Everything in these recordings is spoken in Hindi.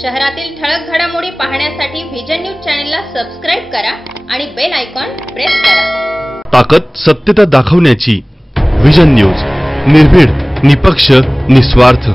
शहरातील ठळक घडामोडी पाहण्यासाठी व्हिजन न्यूज चॅनलला सबस्क्राइब करा आणि बेल आयकॉन प्रेस करा। ताकद सत्यता दाखवण्याची व्हिजन न्यूज, निर्भीड, निपक्ष, निस्वार्थ।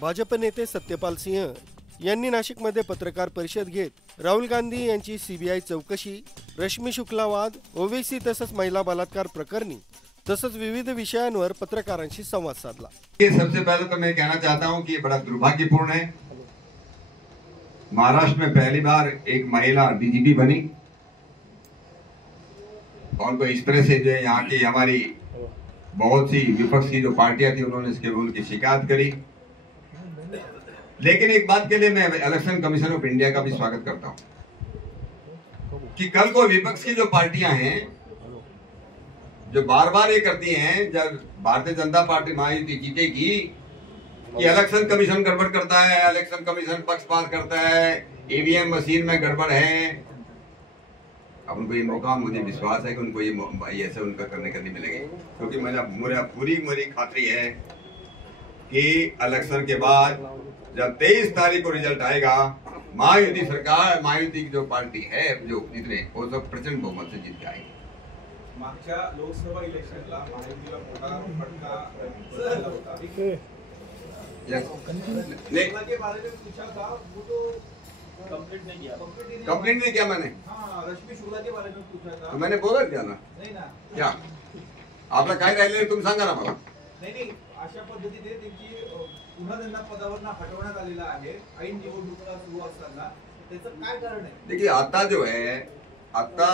भाजप नेते सत्यपाल सिंह यांनी नाशिकमध्ये पत्रकार परिषद घेत राहुल गांधी यांची सीबीआय चौकशी, रश्मी शुक्ला वाद, ओवेसी तसंच महिला बलात्कार प्रकरणी तसंच विविध विषयांवर पत्रकारांशी संवाद साधला। सबसे पहले तो मैं कहना चाहता हूं कि ये बड़ा दुर्भाग्यपूर्ण है। महाराष्ट्र में पहली बार एक महिला डीजीपी बनी और कोई इस तरह से जो है यहाँ की हमारी बहुत सी विपक्ष की जो पार्टियां थी उन्होंने इसके उनकी शिकायत करी। लेकिन एक बात के लिए मैं इलेक्शन कमीशन ऑफ इंडिया का भी स्वागत करता हूं कि कल को विपक्ष की जो पार्टियां हैं जो बार बार ये करती हैं, जब भारतीय जनता पार्टी महायुति जीतेगी कि इलेक्शन कमीशन गड़बड़ करता है, इलेक्शन कमीशन पक्षपात करता है, ईवीएम मशीन में गड़बड़ है। अब उनको ये मौका, मुझे विश्वास है कि उनको ये ऐसे उनका करने का नहीं मिलेगा, क्योंकि मेरा पूरी खातरी है कि इलेक्शन के बाद जब 23 तारीख को रिजल्ट आएगा, महायुति सरकार, महायुति की जो पार्टी है जो जितने वो सब प्रचंड बहुमत से जीत के आएंगे। मागच्या लोकसभा इलेक्शनला महायुतीला मोठा फटका बसला होता। के बारे में पूछा था, वो तो कंप्लीट नहीं किया मैंने। हाँ, रश्मी शुक्ला के बारे में पूछा था, तो मैंने बोला क्या ना? नाही ना, क्या आपला काय राहिले तुम सांगा ना मला। नाही अशा पद्धतीने त्यांची पुन्हा त्यांना पदावरनं हटवण्यात आलेला आहे ऐन निवडणुका सुरू असताना, त्याचं काय कारण आहे? देखिए आता जो है, आता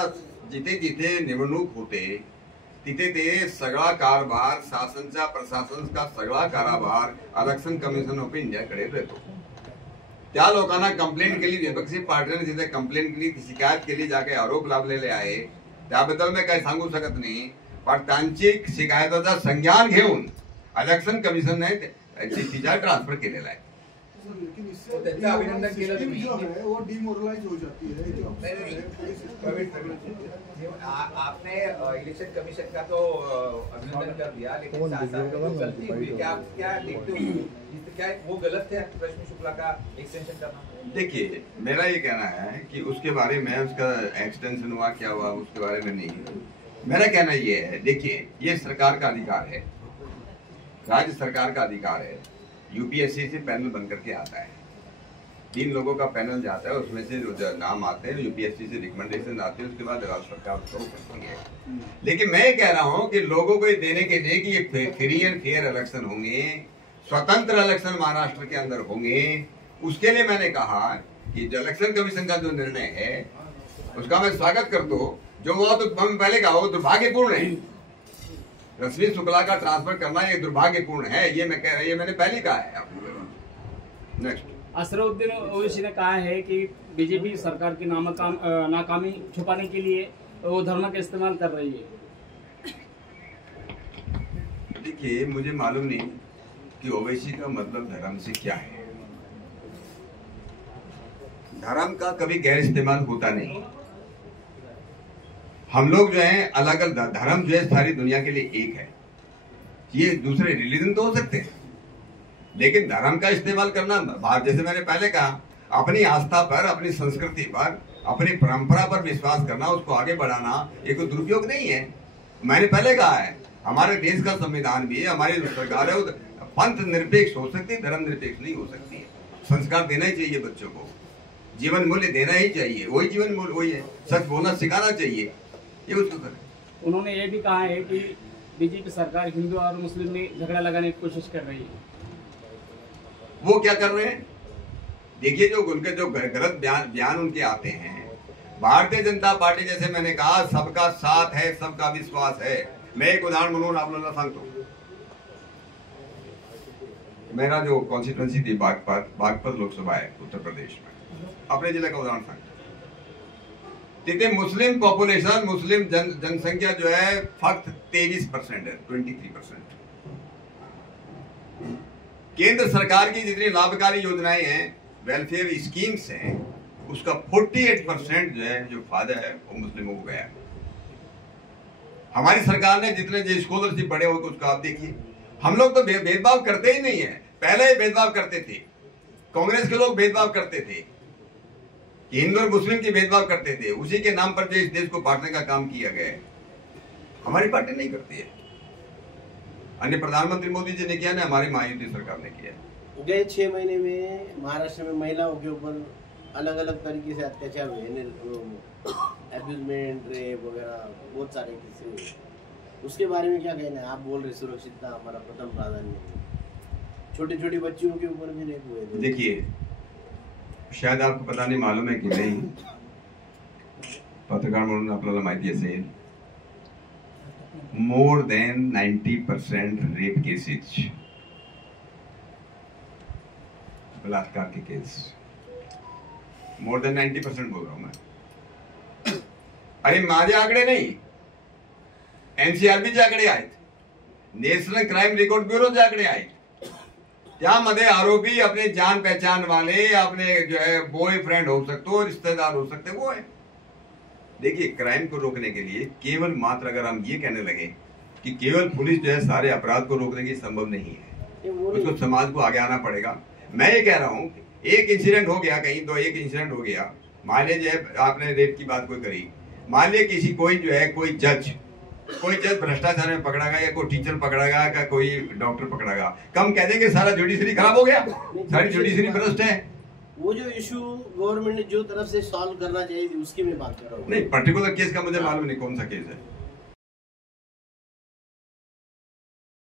जिथे जिथे निवडणूक होते तिथे ते सगळा कारभार शासनचा प्रशासनचा सगळा कारभार इलेक्शन कमिशन ऑफ इंडियाकडे येतो। त्या लोकांना कंप्लेंट केली, विपक्षी पार्टीने जिथे कंप्लेंट केली, शिकायत केली, जागे आरोप लावलेले आहे, त्याबद्दल मी काही सांगू शकत नाही। पण त्यांची शिकायताचा संज्ञान घेऊन इलेक्शन कमिशनने तिचा ट्रांसफर केलेला आहे। अभिनंदन केलं तुम्ही, वो डिमोरलाइज हो जाती है। आपने इलेक्शन कमीशन का तो अभिनंदन कर दिया, लेकिन साथ साथ वो गलती हुई, क्या देखते हो, क्या वो गलत है रश्मि शुक्ला का एक्सटेंशन करना? देखिए मेरा ये कहना है कि उसके बारे में, उसका एक्सटेंशन हुआ क्या हुआ उसके बारे में नहीं, मेरा कहना ये है, देखिए ये सरकार का अधिकार है, राज्य सरकार का अधिकार है। यूपीएससी से पैनल बन करके आता है, 3 लोगों का पैनल जाता है, उसमें से जो नाम आते हैं यूपीएससी से रिकमेंडेशन आती है, उसके बाद राज्य सरकार उसको करती है। लेकिन मैं कह रहा हूं कि लोगों को ये देने के लिए कि ये फ्री एंड फेयर इलेक्शन होंगे, स्वतंत्र इलेक्शन महाराष्ट्र के अंदर होंगे, उसके लिए मैंने कहा कि जो इलेक्शन कमीशन का जो निर्णय है उसका मैं स्वागत करता हूँ। जो हुआ तो पहले कहा वो दुर्भाग्यपूर्ण है, रश्मि शुक्ला का ट्रांसफर करना ये दुर्भाग्यपूर्ण है, ये मैं कह रहा, ये मैंने पहले कहा है। नेक्स्ट, असरुद्दीन ओवैसी ने कहा है कि बीजेपी सरकार की नाकामी छुपाने के लिए वो धर्म का इस्तेमाल कर रही है। देखिए मुझे मालूम नहीं कि ओवैसी का मतलब धर्म से क्या है। धर्म का कभी गैर इस्तेमाल होता नहीं। हम लोग जो है अलग अलग धर्म जो है सारी दुनिया के लिए एक है। ये दूसरे रिलीजन तो हो सकते हैं, लेकिन धर्म का इस्तेमाल करना, जैसे मैंने पहले कहा, अपनी आस्था पर, अपनी संस्कृति पर, अपनी परंपरा पर विश्वास करना, उसको आगे बढ़ाना, ये कोई दुरुपयोग नहीं है। मैंने पहले कहा है, हमारे देश का संविधान भी है, हमारी जो सरकार है वो पंथ निरपेक्ष हो सकती है, धर्म निरपेक्ष नहीं हो सकती है। संस्कार देना ही चाहिए बच्चों को, जीवन मूल्य देना ही चाहिए, वही जीवन मूल्य वही है, सच बोलना सिखाना चाहिए, ये उसको करें। उन्होंने ये भी कहा है कि बीजेपी सरकार हिंदू और मुस्लिम में झगड़ा लगाने की कोशिश कर रही है। वो क्या कर रहे हैं? देखिए जो उनके जो गलत बयान उनके आते हैं, भारतीय जनता पार्टी जैसे मैंने कहा सबका साथ है, सबका विश्वास है। मैं एक उदाहरण म्हणून आपल्याला सांगतो। मेरा जो कॉन्स्टिट्यूएंसी थी बागपत लोकसभा है उत्तर प्रदेश में, अपने जिले का उदाहरण सांगतो। तिथे मुस्लिम पॉपुलेशन, मुस्लिम जनसंख्या जो है फक्त 23% है, 23%। केंद्र सरकार की जितनी लाभकारी योजनाएं हैं, वेलफेयर स्कीम्स हैं, उसका 48% जो है जो फायदा है वो मुस्लिमों को गया। हमारी सरकार ने जितने जो स्कॉलरशिप बढ़े हो उसका आप देखिए, हम लोग तो भेदभाव करते ही नहीं है। पहले ही भेदभाव करते थे, कांग्रेस के लोग भेदभाव करते थे, हिंदू और मुस्लिम की भेदभाव करते थे, उसी के नाम पर जो इस देश को बांटने का काम किया गया है, हमारी पार्टी नहीं करती है। अन्य प्रधानमंत्री मोदी जी ने किया ना, हमारी महायुति सरकार ने किया। गए 6 महीने में महाराष्ट्र में महिलाओं के ऊपर अलग अलग तरीके से अत्याचार हुए, अब्यूजमेंट, रेप वगैरह बहुत सारे किस्से हुए। उसके बारे में क्या कहना है? आप बोल रहे सुरक्षितता हमारा प्रथम प्राधान्य है, छोटी छोटी बच्चियों के ऊपर भी रेप हुए थे। देखिए, शायद आपको पता नहीं, मालूम है कि नहीं, पत्रकार म्हणून आपल्याला माहिती असेल, मोर देन 90% रेप केसेस, बलात्कार के केस, मोर देन 90% बोल रहा हूं मैं। अरे माझे आकडे नाही, एनसीआरबीचे आकडे आहेत, नॅशनल क्राइम रिकॉर्ड ब्युरोचे आकडे आहेत। त्यामध्ये आरोपी अपने जान पहचान वाले, अपने जो है बॉयफ्रेंड हो सकते हो, रिश्तेदार हो सकते, वो है। देखिए, क्राइम को रोकने के लिए केवल मात्र अगर हम ये कहने लगे कि केवल पुलिस जो है सारे अपराध को रोकने की संभव नहीं है, उसको समाज को आगे आना पड़ेगा। मैं ये कह रहा हूँ, एक इंसिडेंट हो गया कहीं, एक इंसिडेंट हो गया, मान लीजिए आपने रेप की बात कोई करी, मान लीजिए किसी कोई जो है कोई जज भ्रष्टाचार में पकड़ा गया, या कोई टीचर पकड़ा गया, या कोई डॉक्टर पकड़ा गया, कम कह देंगे सारा जुडिशरी खराब हो गया, सारी जुडिशरी भ्रष्ट है। वो जो इशू गवर्नमेंट ने जो तरफ से सॉल्व करना चाहिए थी, उसकी मैं बात कर रहा हूँ। नहीं, पर्टिकुलर केस का मुझे मालूम नहीं कौन सा केस है।